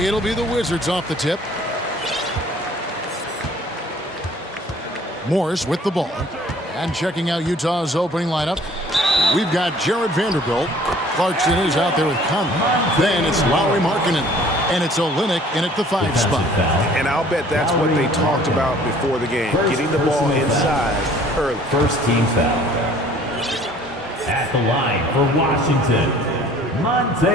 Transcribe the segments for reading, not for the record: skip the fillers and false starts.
It'll be the Wizards off the tip. Morris with the ball. And checking out Utah's opening lineup, we've got Jared Vanderbilt. Clarkson is out there with Conley. Then it's Lauri Markanen. And it's Olynyk in at the 5 spot. And I'll bet that's what they talked about before the game, getting the ball inside early. First team foul. At the line for Washington, Monte.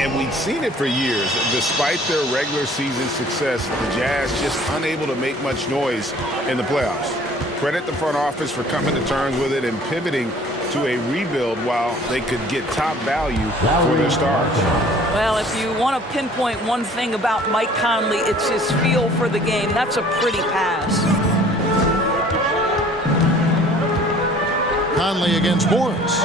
And we've seen it for years. Despite their regular season success, the Jazz just unable to make much noise in the playoffs. Credit the front office for coming to terms with it and pivoting to a rebuild while they could get top value for their stars. Well, if you want to pinpoint one thing about Mike Conley, it's his feel for the game. That's a pretty pass. Conley against Morris.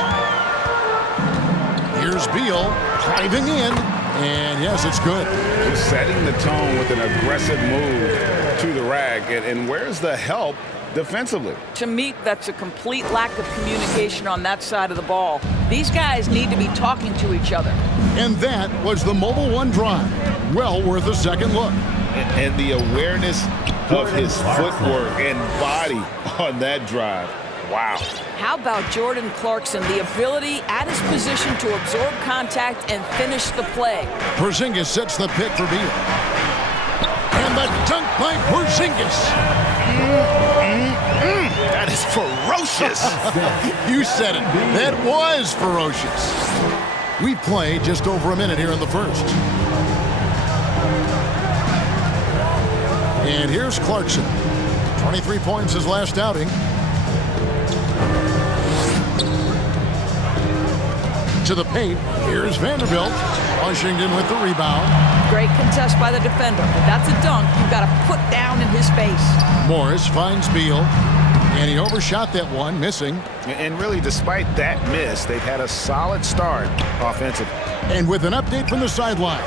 Here's Beal driving in, and yes, it's good. Just setting the tone with an aggressive move to the rack, and where's the help defensively? To me, that's a complete lack of communication on that side of the ball. These guys need to be talking to each other. And that was the Mobile One drive. Well worth a second look. And the awareness of his footwork and body on that drive. Wow. How about Jordan Clarkson, the ability at his position to absorb contact and finish the play? Porzingis sets the pick for Beal. And the dunk by Porzingis. That is ferocious. You said it. That was ferocious. We've played just over a minute here in the first. And here's Clarkson. 23 points his last outing. To the paint. Here's Vanderbilt. Washington with the rebound. Great contest by the defender. But that's a dunk you've got to put down in his face. Morris finds Beal. And he overshot that one, missing. And really, despite that miss, they've had a solid start offensively. And with an update from the sidelines,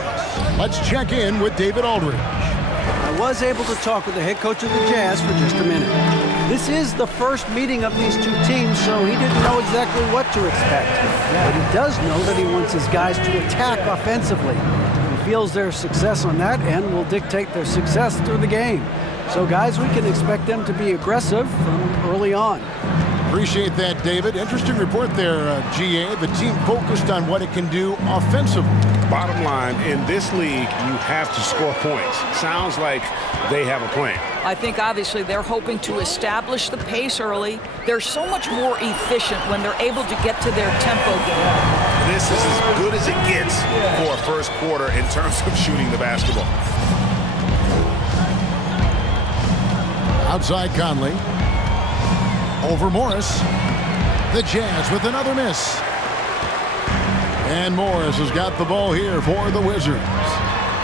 let's check in with David Aldridge. I was able to talk with the head coach of the Jazz for just a minute. This is the first meeting of these two teams, so he didn't know exactly what to expect. But he does know that he wants his guys to attack offensively. He feels their success on that end will dictate their success through the game. So, guys, we can expect them to be aggressive from early on. Appreciate that, David. Interesting report there, GA. The team focused on what it can do offensively. Bottom line, in this league, you have to score points. Sounds like they have a plan. I think, obviously, they're hoping to establish the pace early. They're so much more efficient when they're able to get to their tempo game. This is as good as it gets for a first quarter in terms of shooting the basketball. Outside Conley. Over Morris. The Jazz with another miss. And Morris has got the ball here for the Wizards.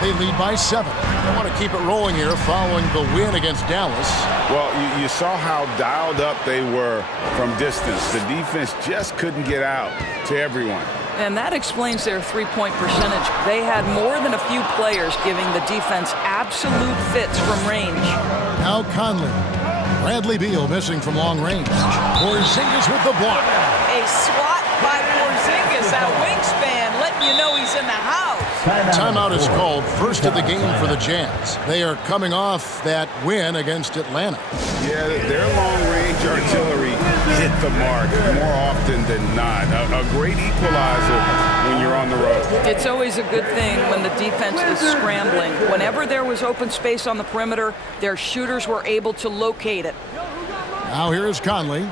They lead by 7. They want to keep it rolling here following the win against Dallas. Well, you saw how dialed up they were from distance. The defense just couldn't get out to everyone. And that explains their three-point percentage. They had more than a few players giving the defense absolute fits from range. Now Conley. Bradley Beal missing from long range. Porzingis with the block. A swat by Porzingis, that wingspan, letting you know he's in the house. Timeout is called, first of the game for the Jazz. They are coming off that win against Atlanta. Yeah, their long-range artillery hit the mark more often than not. A great equalizer when you're on the road. It's always a good thing when the defense is scrambling. Whenever there was open space on the perimeter, their shooters were able to locate it. Now here's Conley.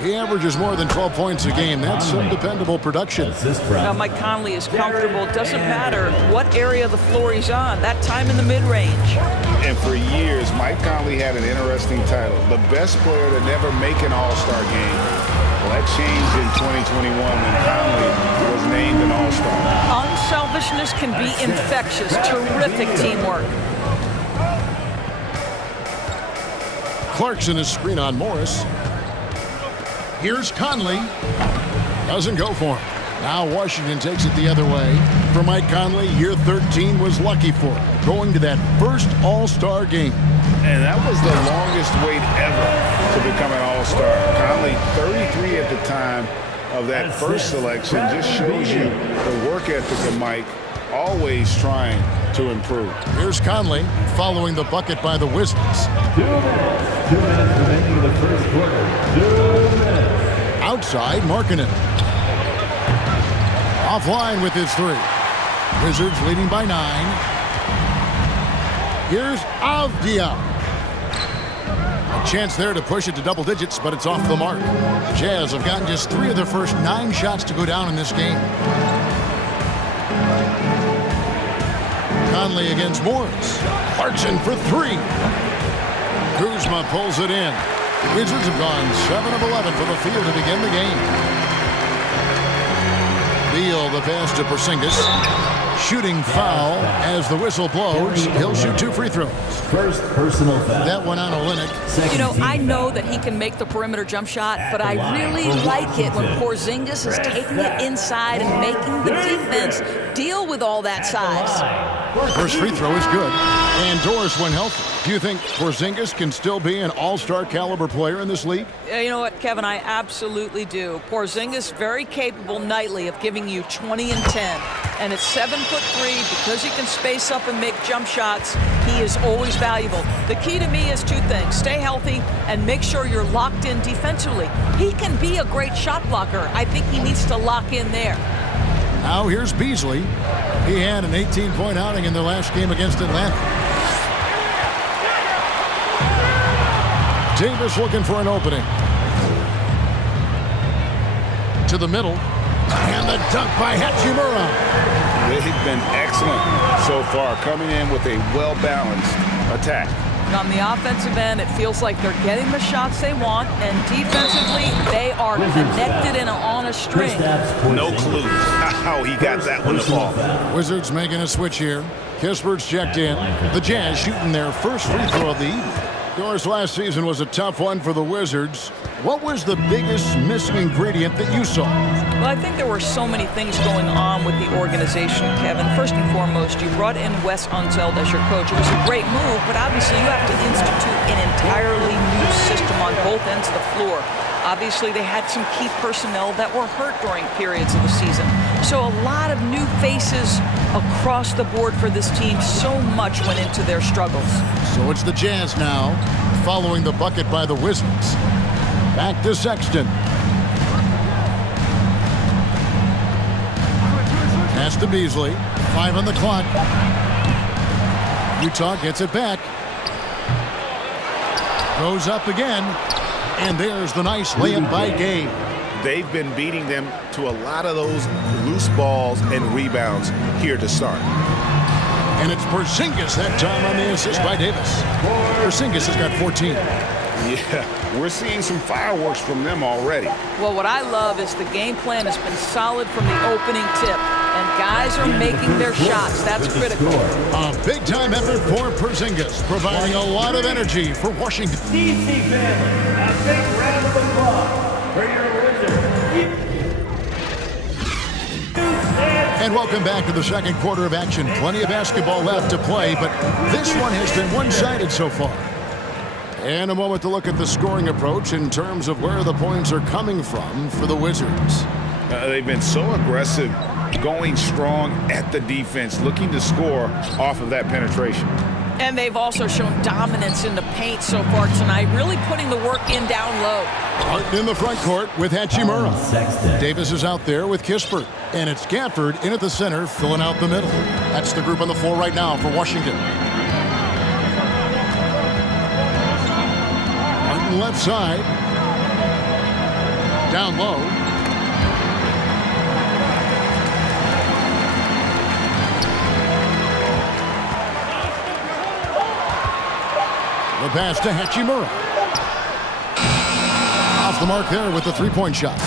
He averages more than 12 points a game. That's some dependable production. Now, Mike Conley is comfortable. Doesn't matter what area of the floor he's on. That time in the mid-range. And for years, Mike Conley had an interesting title. The best player to never make an All-Star game. Well, that changed in 2021 when Conley was named an All-Star. Unselfishness can be infectious. Terrific teamwork. Clarkson is screen on Morris. Here's Conley. Doesn't go for him. Now Washington takes it the other way. For Mike Conley, year 13 was lucky for him, going to that first All-Star game. And that was the longest wait ever to become an All-Star. Conley, 33 at the time of that first selection, just shows you the work ethic of Mike always trying to improve. Here's Conley following the bucket by the Wizards. 2 minutes. 2 minutes remaining in the first quarter. 2 minutes. Outside, Markanen. Offline with his three. Wizards leading by 9. Here's Avdia. A chance there to push it to double digits, but it's off the mark. Jazz have gotten just 3 of their first 9 shots to go down in this game. Conley against Morris. Clarkson for 3. Kuzma pulls it in. Wizards have gone 7 of 11 from the field to begin the game. Beal the pass to Porzingis. Shooting foul as the whistle blows. He'll shoot 2 free throws. First personal foul. That one on Olynyk. You know, I know that he can make the perimeter jump shot, but I really like it when Porzingis is taking it inside and making the defense deal with all that size. First free throw is good. And Doris when healthy. Do you think Porzingis can still be an all-star caliber player in this league? You know what, Kevin, I absolutely do. Porzingis very capable nightly of giving you 20 and 10. And at 7'3", because he can space up and make jump shots, he is always valuable. The key to me is 2 things. Stay healthy and make sure you're locked in defensively. He can be a great shot blocker. I think he needs to lock in there. Now here's Beasley. He had an 18-point outing in their last game against Atlanta. Davis looking for an opening. To the middle. And the dunk by Hachimura. They've been excellent so far, coming in with a well-balanced attack. On the offensive end, it feels like they're getting the shots they want, and defensively, they are connected and on a string. No clue how he got that one to fall. Wizards making a switch here. Kispert's checked in. The Jazz shooting their first free throw of the evening. Doris, last season was a tough one for the Wizards. What was the biggest missing ingredient that you saw? Well, I think there were so many things going on with the organization, Kevin. First and foremost, you brought in Wes Unseld as your coach. It was a great move, but obviously you have to institute an entirely new system on both ends of the floor. Obviously, they had some key personnel that were hurt during periods of the season. So a lot of new faces across the board for this team. So much went into their struggles. So it's the Jazz now, following the bucket by the Wizards. Back to Sexton. Pass to Beasley. 5 on the clock. Utah gets it back. Goes up again. And there's the nice layup by Gabe. They've been beating them to a lot of those loose balls and rebounds here to start. And it's Porzingis that time on the assist by Davis. Porzingis has got 14. Yeah, we're seeing some fireworks from them already. Well, what I love is the game plan has been solid from the opening tip. And guys are making their shots. That's critical. A big-time effort for Porzingis, providing a lot of energy for Washington. DC family, a big round of applause for your And welcome back to the second quarter of action. Plenty of basketball left to play, but this one has been one-sided so far. And a moment to look at the scoring approach in terms of where the points are coming from for the Wizards. They've been so aggressive, going strong at the defense, looking to score off of that penetration. And they've also shown dominance in the paint so far tonight, really putting the work in down low. Martin in the front court with Hachimura. Sexton. Davis is out there with Kispert. And it's Gafford in at the center, filling out the middle. That's the group on the floor right now for Washington. Martin left side. Down low. The pass to Hachimura. Off the mark there with the three-point shot.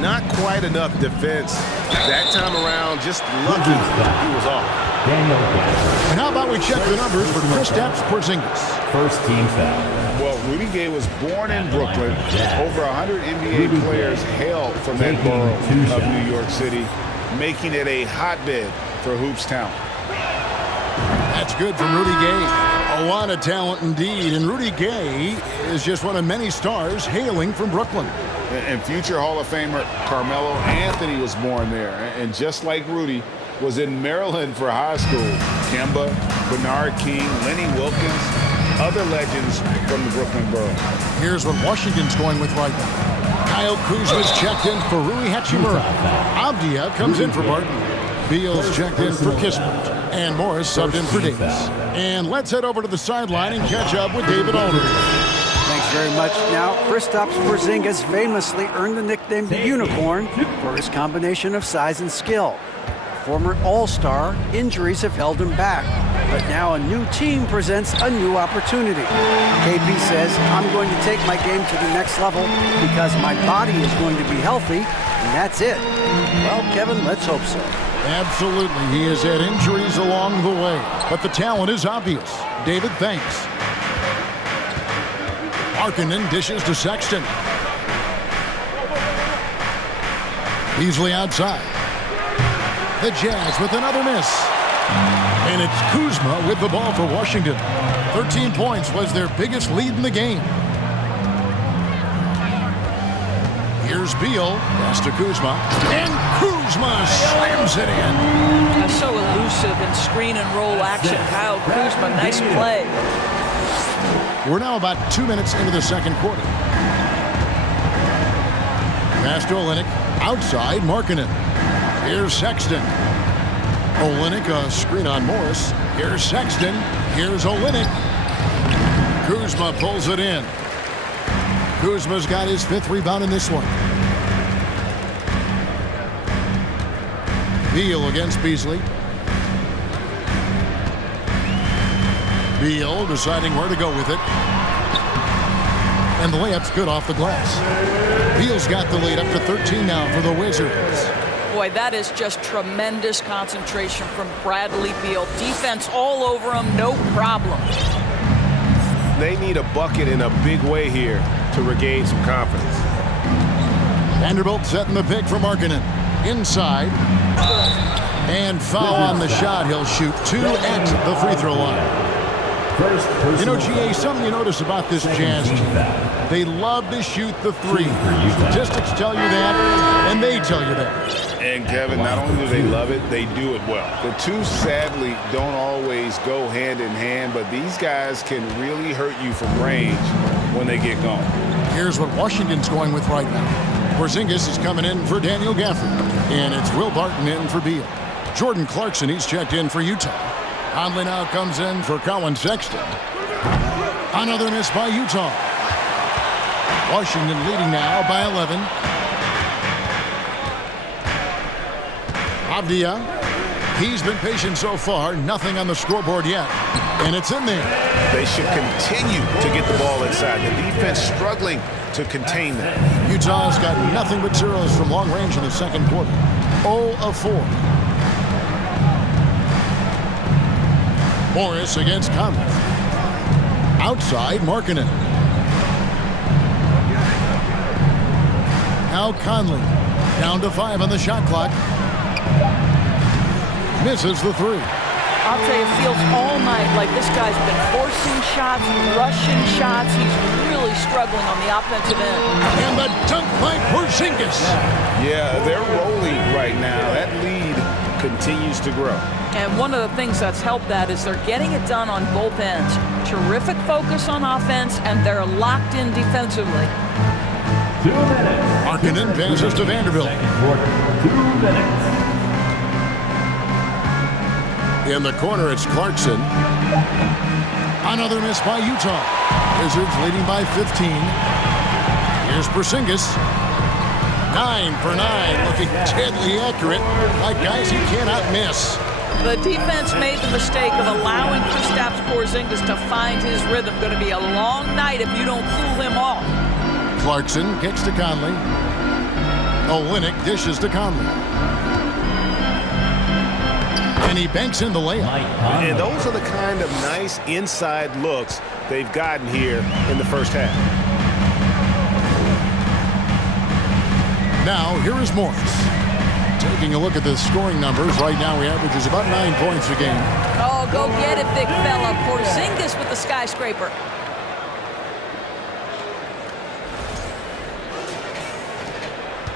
Not quite enough defense. That time around, just lucky he was off. And how about we check the numbers for Kristaps Porzingis? First team foul. Well, Rudy Gay was born in Brooklyn. Over 100 NBA players hail from that borough of New York City, making it a hotbed for hoops talent. That's good from Rudy Gay. A lot of talent indeed, and Rudy Gay is just one of many stars hailing from Brooklyn. And future Hall of Famer Carmelo Anthony was born there. And just like Rudy, was in Maryland for high school. Kemba, Bernard King, Lenny Wilkins, other legends from the Brooklyn borough. Here's what Washington's going with right now. Kyle Kuzma's checked in for Rui Hachimura. Avdia comes in for Barton. Beal's checked in for Kispert. And Morris subbed in for Davis. And let's head over to the sideline and catch up with David Aldridge. Thanks very much. Now, Kristaps Porzingis famously earned the nickname the Unicorn for his combination of size and skill. Former All-Star, injuries have held him back. But now a new team presents a new opportunity. KP says, I'm going to take my game to the next level because my body is going to be healthy, and that's it. Well, Kevin, let's hope so. Absolutely. He has had injuries along the way, but the talent is obvious. David, thanks. Markannen dishes to Sexton. Beasley outside. The Jazz with another miss. And it's Kuzma with the ball for Washington. 13 points was their biggest lead in the game. Here's Beal. Pass to Kuzma. And Kuzma slams it in. So elusive in screen and roll action. Kyle Kuzma, nice play. We're now about 2 minutes into the second quarter. Pass to Olynyk. Outside, Markannen. Here's Sexton. Olynyk, a screen on Morris. Here's Sexton. Here's Olynyk. Kuzma pulls it in. Kuzma's got his 5th rebound in this one. Beal against Beasley. Beal deciding where to go with it. And the layup's good off the glass. Beal's got the lead up to 13 now for the Wizards. Boy, that is just tremendous concentration from Bradley Beal. Defense all over him, no problem. They need a bucket in a big way here to regain some confidence. Vanderbilt setting the pick for Markannen. Inside. And foul on the shot. He'll shoot 2 at the free throw line. You know, GA, something you notice about this Jazz team, they love to shoot the 3. Statistics tell you that, and they tell you that. And, Kevin, not only do they love it, they do it well. The two, sadly, don't always go hand in hand, but these guys can really hurt you from range when they get going. Here's what Washington's going with right now. Porzingis is coming in for Daniel Gafford, and it's Will Barton in for Beal. Jordan Clarkson, he's checked in for Utah. Conley now comes in for Collin Sexton. Another miss by Utah. Washington leading now by 11. Avdia. He's been patient so far. Nothing on the scoreboard yet. And it's in there. They should continue to get the ball inside. The defense struggling to contain them. Utah's got nothing but zeros from long range in the second quarter. 0 of 4. Morris against Conley. Outside, Markannen. Now Conley. Down to 5 on the shot clock. Misses the 3. I'll tell you, it feels all night like this guy's been forcing shots, rushing shots. He's really struggling on the offensive end. And the dunk by Porzingis. Yeah, they're rolling right now. That lead continues to grow. And one of the things that's helped that is they're getting it done on both ends. Terrific focus on offense, and they're locked in defensively. 2 minutes. Markannen passes to Vanderbilt. 2 minutes. In the corner, it's Clarkson. Another miss by Utah. Wizards leading by 15. Here's Porzingis. 9 for 9, looking deadly accurate, like guys he cannot miss. The defense made the mistake of allowing Kristaps Porzingis to find his rhythm. Going to be a long night if you don't cool him off. Clarkson kicks to Conley. Olynyk dishes to Conley. And he banks in the layup. And those are the kind of nice inside looks they've gotten here in the first half. Now, here is Morris. Taking a look at the scoring numbers, right now he averages about 9 points a game. Oh, go get it, big fella. Porzingis with the skyscraper.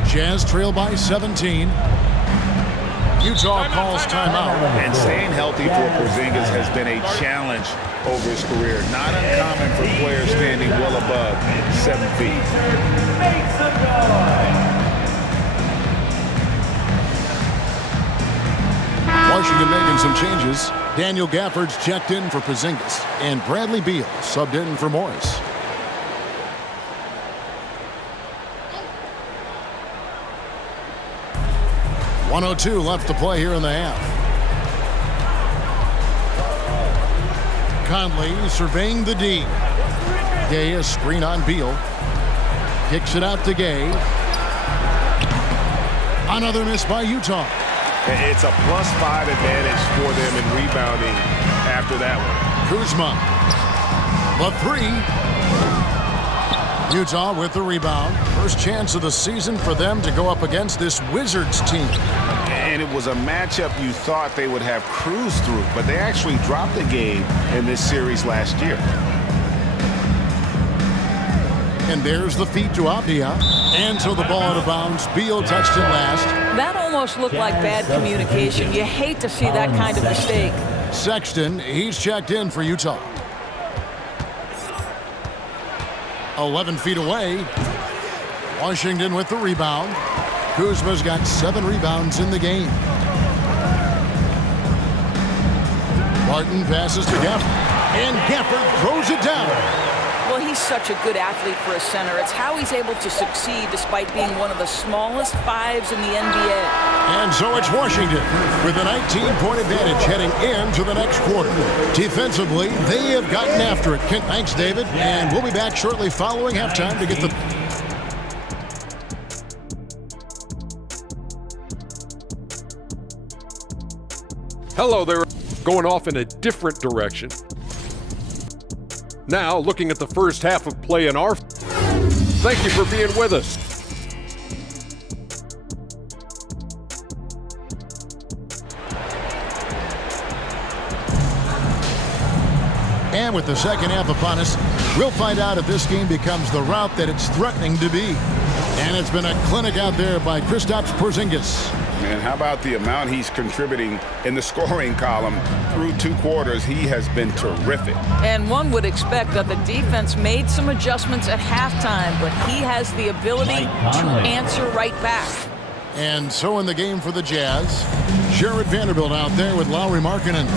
Jazz trail by 17. Utah calls timeout. And staying healthy for Porzingis has been a challenge over his career. Not uncommon for players standing well above 7 feet. Washington making some changes. Daniel Gafford's checked in for Porzingis, and Bradley Beal subbed in for Morris. .102 left to play here in the half. Conley surveying the D. Gay a screen on Beal. Kicks it out to Gay. Another miss by Utah. It's a +5 advantage for them in rebounding after that one. Kuzma. The three. Utah with the rebound. First chance of the season for them to go up against this Wizards team. And it was a matchup you thought they would have cruised through, but they actually dropped the game in this series last year. And there's the feed to Avdia. And so the ball out of bounds. Beal touched it last. That almost looked like bad communication. You hate to see that kind of mistake. Sexton, he's checked in for Utah. 11 feet away. Washington with the rebound. Kuzma's got 7 rebounds in the game. Martin passes to Gafford. And Gafford throws it down. Well, he's such a good athlete for a center. It's how he's able to succeed despite being one of the smallest 5s in the NBA. And so it's Washington with a 19-point advantage heading into the next quarter. Defensively, they have gotten after it. Thanks, David. And we'll be back shortly following halftime to get the... Hello there. Going off in a different direction. Now, looking at the first half of play in our... Thank you for being with us. And with the second half upon us, we'll find out if this game becomes the route that it's threatening to be. And it's been a clinic out there by Kristaps Porzingis. And how about the amount he's contributing in the scoring column through 2 quarters? He has been terrific. And one would expect that the defense made some adjustments at halftime, but he has the ability to answer right back. And so in the game for the Jazz, Jared Vanderbilt out there with Lauri Markanen.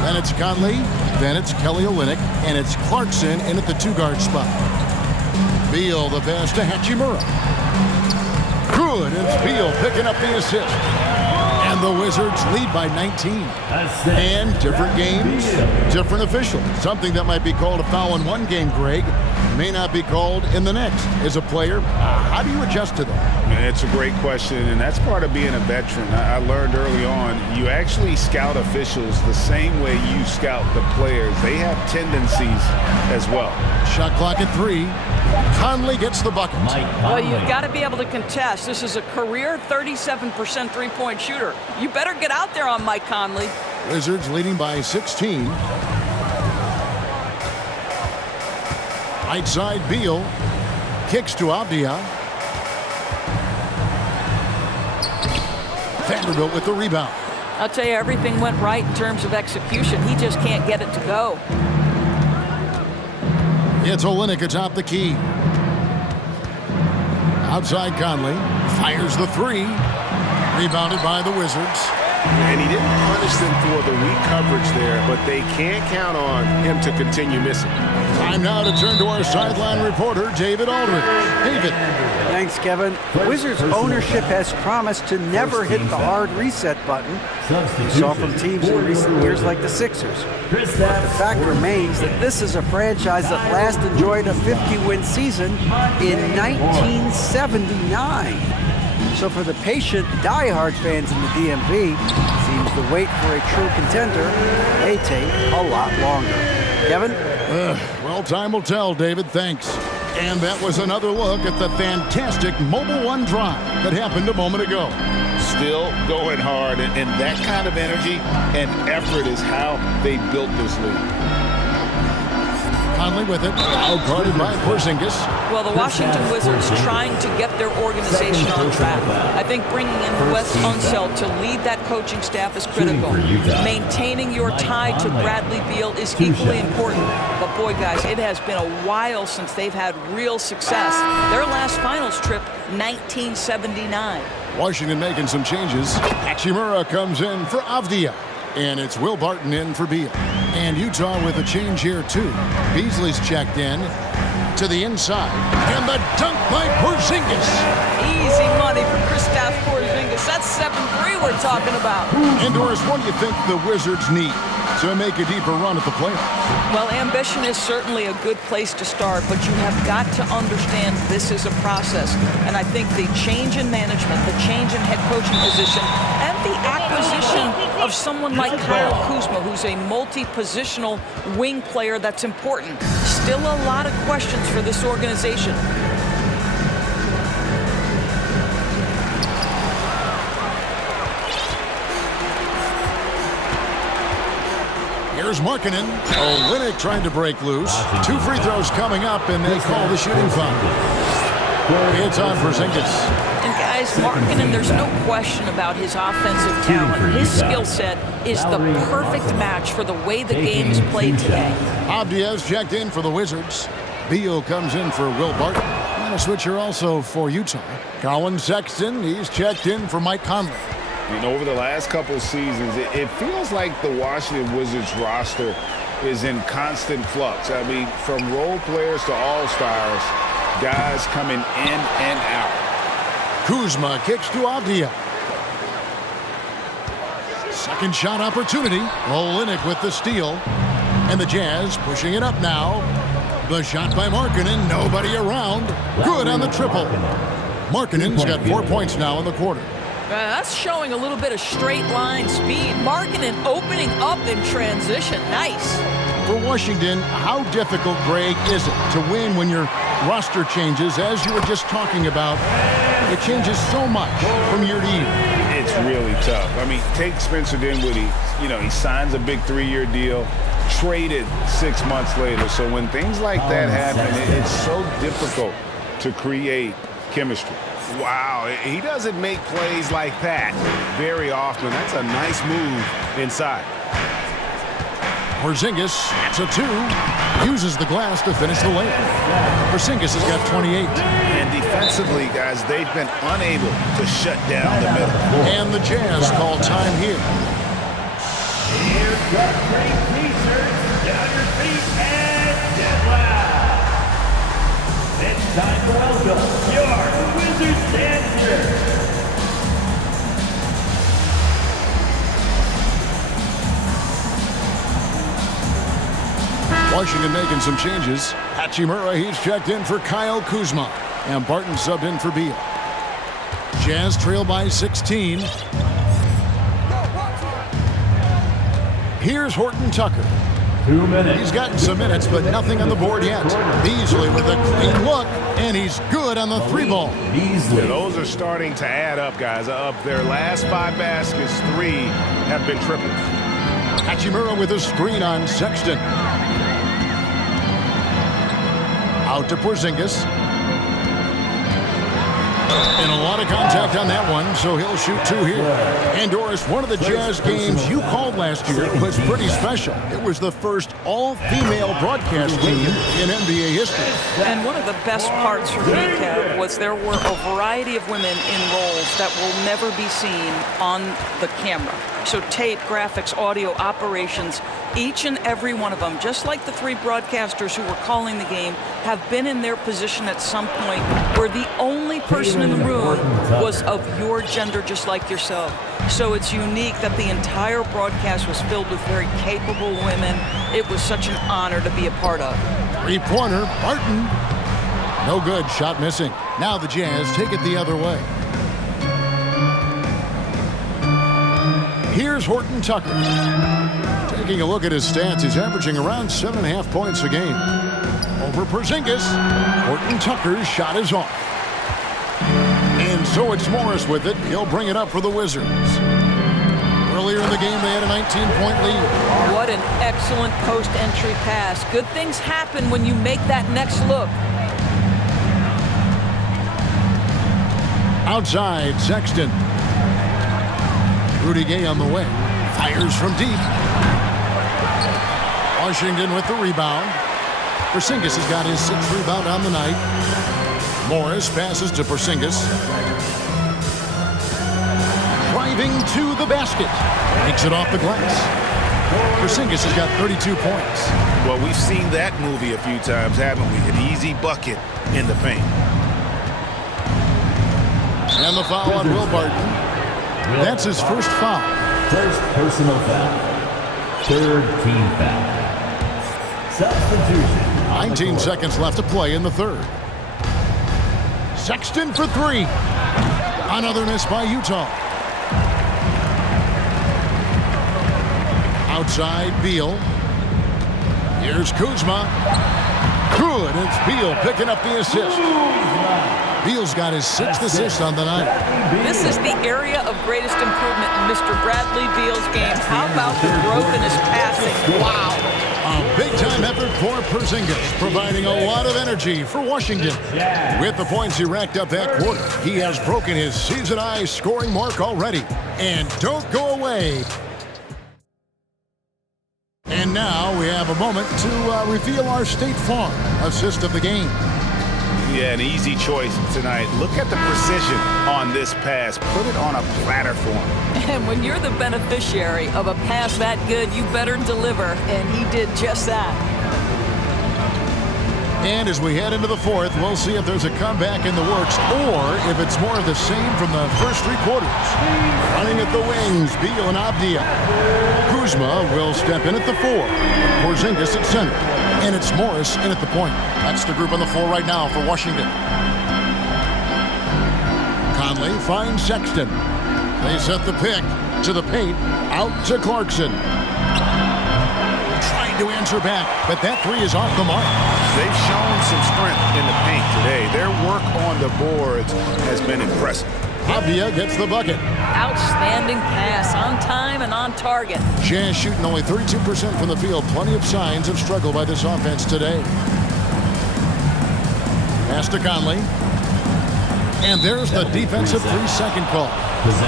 Then it's Conley, then it's Kelly Olynyk, and it's Clarkson in at the 2-guard spot. Beal the pass to Hachimura. Good, it's Beal picking up the assist. And the Wizards lead by 19. And different games, different officials. Something that might be called a foul in one game, Greg, may not be called in the next. As a player, how do you adjust to that? It's a great question, and that's part of being a veteran. I learned early on, you actually scout officials the same way you scout the players. They have tendencies as well. Shot clock at 3. Conley gets the bucket. Well, you've got to be able to contest. This is a career 37% three-point shooter. You better get out there on Mike Conley. Wizards leading by 16. Right side, Beal. Kicks to Avdia. Vanderbilt with the rebound. I'll tell you, everything went right in terms of execution. He just can't get it to go. It's Olynyk atop the key. Outside Conley. Fires the 3. Rebounded by the Wizards. And he didn't punish them for the weak coverage there, but they can't count on him to continue missing. Time now to turn to our sideline reporter, David Aldridge. David. Thanks, Kevin. Wizards ownership has promised to never hit the hard reset button we saw from teams in recent years like the Sixers. But the fact remains that this is a franchise that last enjoyed a 50-win season in 1979. So for the patient, diehard fans in the DMV, seems the wait for a true contender may take a lot longer. Kevin? Well, time will tell, David. Thanks. And that was another look at the fantastic Mobile One drive that happened a moment ago. Still going hard, and that kind of energy and effort is how they built this league. Conley with it. Out guarded by Porzingis. Well, the Washington Wizards trying to get their organization on track. I think bringing in Wes Unseld to lead that coaching staff is critical. Maintaining your tie to Bradley Beal is equally important. But boy, guys, it has been a while since they've had real success. Their last finals trip, 1979. Washington making some changes. Hachimura comes in for Avdia. And it's Will Barton in for Beal. And Utah with a change here, too. Beasley's checked in to the inside. And the dunk by Porzingis. Easy money for Kristaps Porzingis. That's 7-3 we're talking about. And Doris, what do you think the Wizards need to make a deeper run at the playoffs? Well, ambition is certainly a good place to start, but you have got to understand this is a process. And I think the change in management, the change in head coaching position, and the acquisition of someone like Kyle Kuzma, who's a multi-positional wing player, that's important. Still a lot of questions for this organization. Here's Markanen. Olynyk trying to break loose. 2 free throws coming up, and they call the shooting foul. It's on Porzingis. And guys, Markanen, there's no question about his offensive talent. His skill set is the perfect match for the way the game is played today. Avdia's checked in for the Wizards. Beal comes in for Will Barton. And a switcher also for Utah. Collin Sexton, he's checked in for Mike Conley. You know, over the last couple of seasons, it feels like the Washington Wizards roster is in constant flux. I mean, from role players to all-stars, guys coming in and out. Kuzma kicks to Avdia. Second shot opportunity. Olynyk with the steal. And the Jazz pushing it up now. The shot by Markanen. Nobody around. Good on the triple. Markkanen's got 4 points now in the quarter. That's showing a little bit of straight line speed. Markanen opening up in transition. Nice. For Washington, how difficult, Greg, is it to win when your roster changes, as you were just talking about? It changes so much from year to year. It's really tough. I mean, take Spencer Dinwiddie. You know, he signs a big 3-year deal, traded 6 months later. So when things like that happen, it's so difficult to create chemistry. Wow, he doesn't make plays like that very often. That's a nice move inside. Porzingis, it's a 2. Uses the glass to finish the layup. Porzingis has got 28. And defensively, guys, they've been unable to shut down the middle. And the Jazz call time here. Here's the great research. Get on your feet and get loud. It's time to welcome your Wizards dancers. Washington making some changes. Hachimura, he's checked in for Kyle Kuzma. And Barton subbed in for Beal. Jazz trail by 16. Here's Horton Tucker. 2 minutes. He's gotten some minutes, but nothing on the board yet. Beasley with a clean look, and he's good on the 3-ball. Beasley. Those are starting to add up, guys. Of their last 5 baskets, 3 have been triples. Hachimura with a screen on Sexton. Out to Porzingis. And a lot of contact on that one, so he'll shoot 2 here. And Doris, one of the Jazz games you called last year was pretty special. It was the first all-female broadcast team in NBA history. And one of the best parts for me, Kev, was there were a variety of women in roles that will never be seen on the camera. So tape, graphics, audio, operations, each and every one of them, just like the 3 broadcasters who were calling the game, have been in their position at some point where the only person in the room was of your gender, just like yourself. So it's unique that the entire broadcast was filled with very capable women. It was such an honor to be a part of. 3-pointer, Barton. No good, shot missing. Now the Jazz take it the other way. Here's Horton Tucker. Taking a look at his stats, he's averaging around 7.5 points a game. Over Porzingis, Horton Tucker's shot is off. And so it's Morris with it. He'll bring it up for the Wizards. Earlier in the game, they had a 19-point lead. What an excellent post-entry pass. Good things happen when you make that next look. Outside, Sexton. Rudy Gay on the wing. Fires from deep. Washington with the rebound. Porzingis has got his 6th rebound on the night. Morris passes to Porzingis. Driving to the basket. Makes it off the glass. Porzingis has got 32 points. Well, we've seen that movie a few times, haven't we? An easy bucket in the paint. And the foul on Will Barton. That's his first foul. First personal foul. Third team foul. Substitution. 19 seconds left to play in the third. Sexton for 3. Another miss by Utah. Outside, Beal. Here's Kuzma. Good. It's Beal picking up the assist. Beal's got his 6th assist on the night. This is the area of greatest improvement in Mr. Bradley Beal's game. How about the growth in his passing? Wow. A big-time effort for Porzingis, providing a lot of energy for Washington. With the points he racked up that quarter, he has broken his season-high scoring mark already. And don't go away. And now we have a moment to reveal our State Farm assist of the game. Yeah, an easy choice tonight. Look at the precision on this pass. Put it on a platter for him. And when you're the beneficiary of a pass that good, you better deliver. And he did just that. And as we head into the fourth, we'll see if there's a comeback in the works or if it's more of the same from the first 3 quarters. Running at the wings, Beal and Abdia. Kuzma will step in at the 4. Porzingis at center. And it's Morris in at the point. That's the group on the floor right now for Washington. Conley finds Sexton. They set the pick to the paint. Out to Clarkson. Trying to answer back, but that 3 is off the mark. They've shown some strength in the paint today. Their work on the boards has been impressive. Abdia gets the bucket. Outstanding pass, on time and on target. Jazz shooting only 32% from the field. Plenty of signs of struggle by this offense today. Pass to Conley. And there's the defensive 3-second call.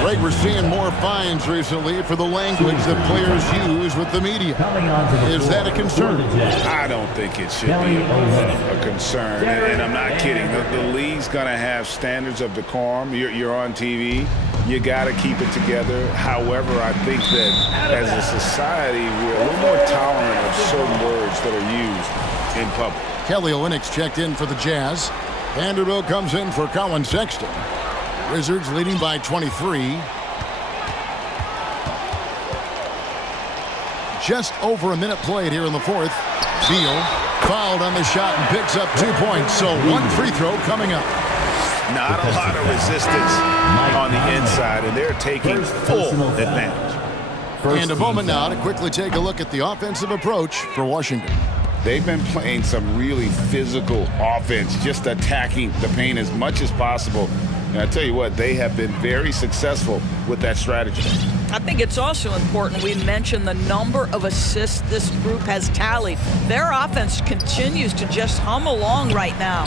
Greg, we're seeing more fines recently for the language that players use with the media. Is that a concern? I don't think it should be a concern, and I'm not kidding. The league's going to have standards of decorum. You're on TV. You got to keep it together. However, I think that as a society, we're a little more tolerant of certain words that are used in public. Kelly Olynyk's checked in for the Jazz. Vanderbilt comes in for Collin Sexton. Wizards leading by 23. Just over a minute played here in the fourth. Beal fouled on the shot and picks up 2 points. So 1 free throw coming up. Not a lot of resistance on the inside, and they're taking full advantage. And a moment now to quickly take a look at the offensive approach for Washington. They've been playing some really physical offense, just attacking the paint as much as possible. And I tell you what, they have been very successful with that strategy. I think it's also important we mention the number of assists this group has tallied. Their offense continues to just hum along right now.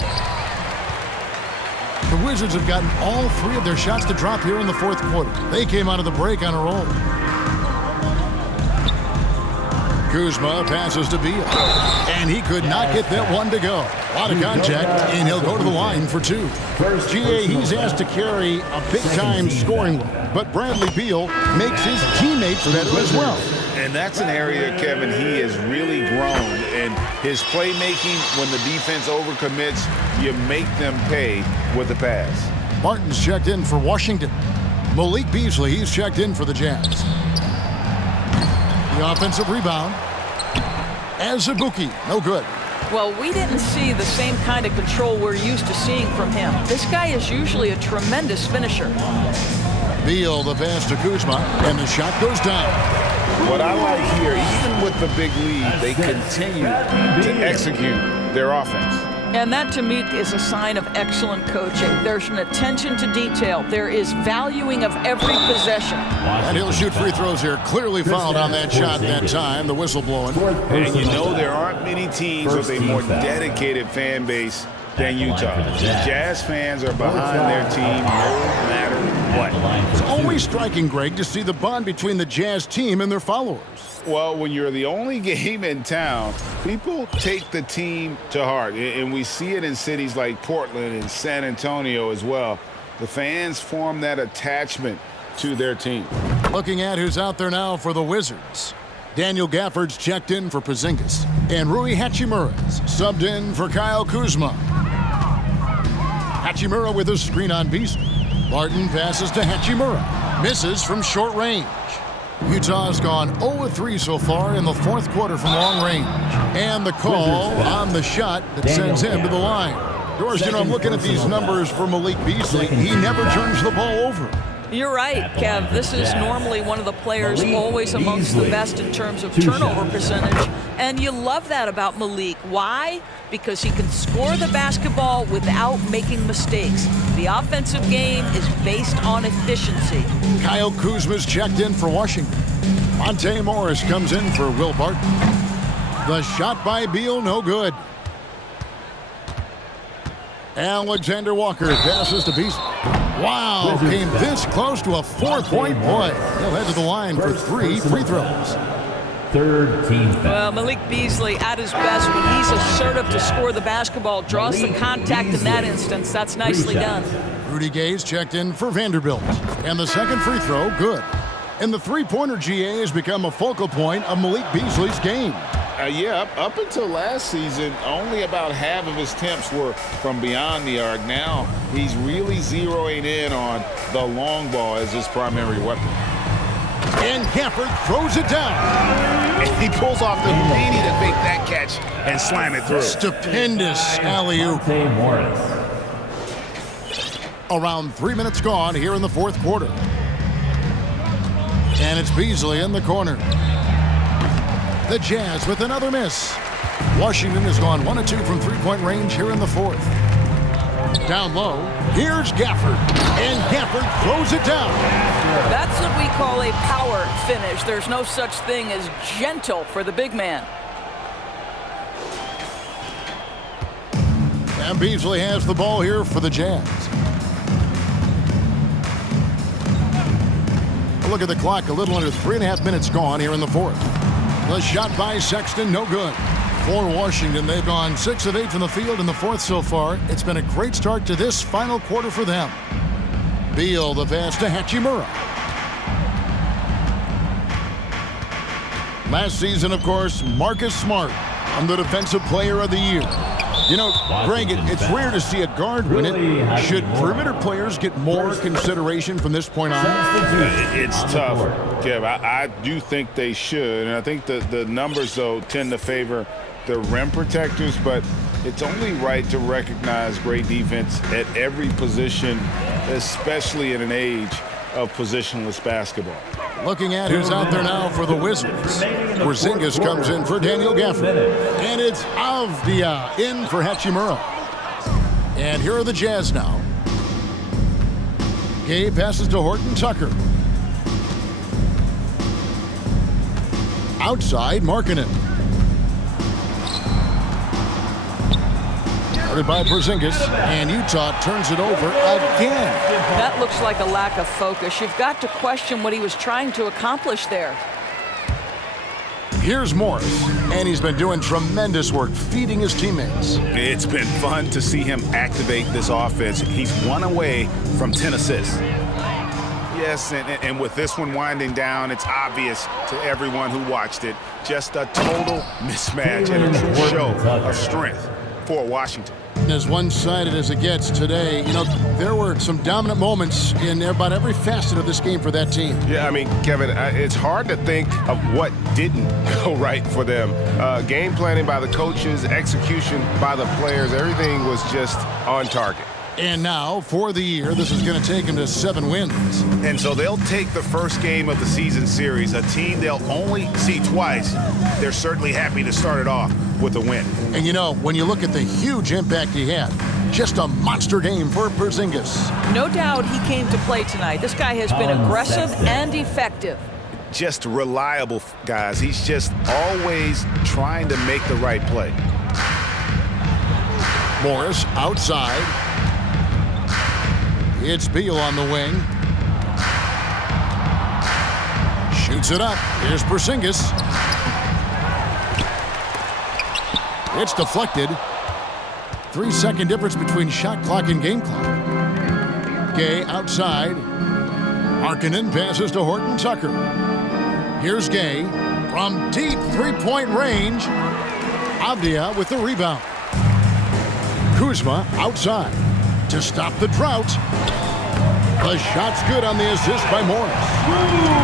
The Wizards have gotten all 3 of their shots to drop here in the fourth quarter. They came out of the break on a roll. Kuzma passes to Beal, and he could not get that one to go. A lot of contact, and he'll go to the line for 2. GA, he's asked to carry a big-time scoring load, but Bradley Beal makes his teammates better as well. And that's an area, Kevin, he has really grown. And his playmaking, when the defense overcommits, you make them pay with the pass. Martin's checked in for Washington. Malik Beasley, he's checked in for the Jazz. The offensive rebound. Azubuike, no good. Well, we didn't see the same kind of control we're used to seeing from him. This guy is usually a tremendous finisher. Beal, the pass to Kuzma, and the shot goes down. What I like here, even with the big lead, they continue to execute their offense. And that, to me, is a sign of excellent coaching. There's an attention to detail. There is valuing of every possession. And he'll shoot free throws here. Clearly fouled on that shot that time. The whistle blowing. And you know there aren't many teams with a more dedicated fan base than Utah. The Jazz fans are behind their team no matter what. It's always striking, Greg, to see the bond between the Jazz team and their followers. Well, when you're the only game in town, people take the team to heart. And we see it in cities like Portland and San Antonio as well. The fans form that attachment to their team. Looking at who's out there now for the Wizards. Daniel Gafford's checked in for Porzingis. And Rui Hachimura's subbed in for Kyle Kuzma. Hachimura with a screen on Beasley. Barton passes to Hachimura. Misses from short range. Utah's gone 0-3 so far in the fourth quarter from long range. And the call on the shot that sends him to the line. Doris, you know, I'm looking at these numbers for Malik Beasley. He never turns the ball over. You're right, Kev. This is normally one of the players always amongst the best in terms of turnover percentage. And you love that about Malik. Why? Because he can score the basketball without making mistakes. The offensive game is based on efficiency. Kyle Kuzma's checked in for Washington. Monte Morris comes in for Will Barton. The shot by Beal, no good. Alexander Walker passes to Beasley. Wow, came this close to a 4-point play. He'll head to the line for 3 free throws. Third team foul. Well, Malik Beasley at his best when he's assertive to score the basketball, draws the contact in that instance. That's nicely done. Rudy Gay's checked in for Vanderbilt. And the second free throw, good. And the three-pointer GA has become a focal point of Malik Beasley's game. Yeah, up until last season, only about half of his attempts were from beyond the arc. Now he's really zeroing in on the long ball as his primary weapon. And Gafford throws it down. And he pulls off the meanie to make that catch and slam it through. Stupendous alley-oop. Morris. Around 3 minutes gone here in the fourth quarter. And it's Beasley in the corner. The Jazz with another miss. Washington has gone 1 of 2 from three-point range here in the fourth. Down low, here's Gafford. And Gafford throws it down. That's what we call a power finish. There's no such thing as gentle for the big man. And Beasley has the ball here for the Jazz. A look at the clock, a little under 3.5 minutes gone here in the fourth. The shot by Sexton, no good. For Washington, they've gone 6 of 8 from the field in the fourth so far. It's been a great start to this final quarter for them. Beal, the pass to Hachimura. Last season, of course, Marcus Smart, the Defensive Player of the Year. You know, Greg, it's rare to see a guard win it. Should perimeter players get more consideration from this point on? It's tough, Kev. I do think they should. And I think the numbers, though, tend to favor the rim protectors. But it's only right to recognize great defense at every position, especially in an age of positionless basketball. Looking at who's out there now for the Wizards. Porzingis comes in for Daniel Gafford. And it's Avdia in for Hachimura. And here are the Jazz now. Gay passes to Horton Tucker. Outside, Markanen. Guarded by Porzingis, and Utah turns it over again. That looks like a lack of focus. You've got to question what he was trying to accomplish there. Here's Morris, and he's been doing tremendous work feeding his teammates. It's been fun to see him activate this offense. He's 1 away from 10 assists. Yes, and with this one winding down, it's obvious to everyone who watched it. Just a total mismatch and a true show of strength for Washington. As one-sided as it gets today, you know, there were some dominant moments in about every facet of this game for that team. Yeah, I mean, Kevin, it's hard to think of what didn't go right for them. Game planning by the coaches, execution by the players, everything was just on target. And now, for the year, this is going to take them to 7 wins. And so they'll take the first game of the season series, a team they'll only see twice. They're certainly happy to start it off with a win. And you know, when you look at the huge impact he had, just a monster game for Porzingis. No doubt he came to play tonight. This guy has been aggressive and effective. Just reliable, guys. He's just always trying to make the right play. Morris outside. It's Beal on the wing. Shoots it up. Here's Porzingis. It's deflected. 3-second difference between shot clock and game clock. Gay outside. Markannen passes to Horton Tucker. Here's Gay from deep three-point range. Avdia with the rebound. Kuzma outside to stop the drought. The shot's good on the assist by Morris.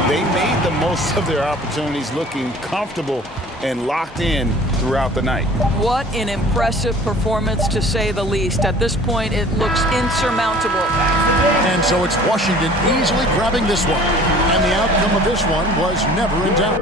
They made the most of their opportunities, looking comfortable and locked in throughout the night. What an impressive performance, to say the least. At this point, it looks insurmountable. And so it's Washington easily grabbing this one. And the outcome of this one was never in doubt.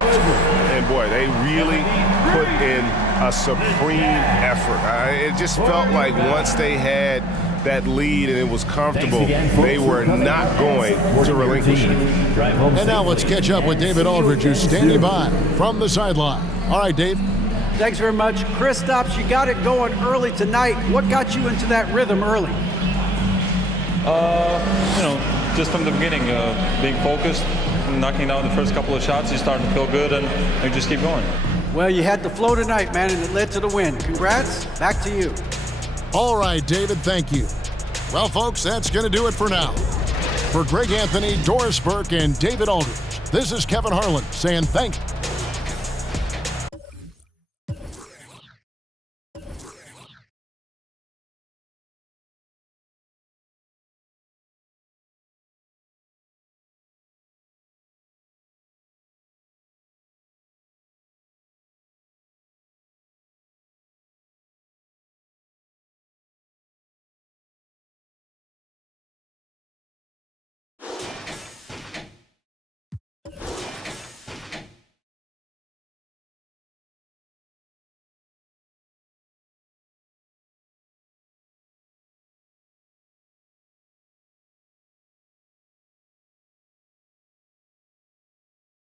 And boy, they really put in a supreme effort. It just felt like once they had that lead and it was comfortable, they were not going to relinquish it. And now let's catch up with David Aldridge, who's standing by from the sideline. All right, Dave. Thanks very much. Kristaps, you got it going early tonight. What got you into that rhythm early? Just from the beginning, being focused, knocking down the first couple of shots, you start to feel good, and you just keep going. Well, you had the flow tonight, man, and it led to the win. Congrats. Back to you. All right, David, thank you. Well, folks, that's going to do it for now. For Greg Anthony, Doris Burke, and David Aldridge, this is Kevin Harlan saying thank you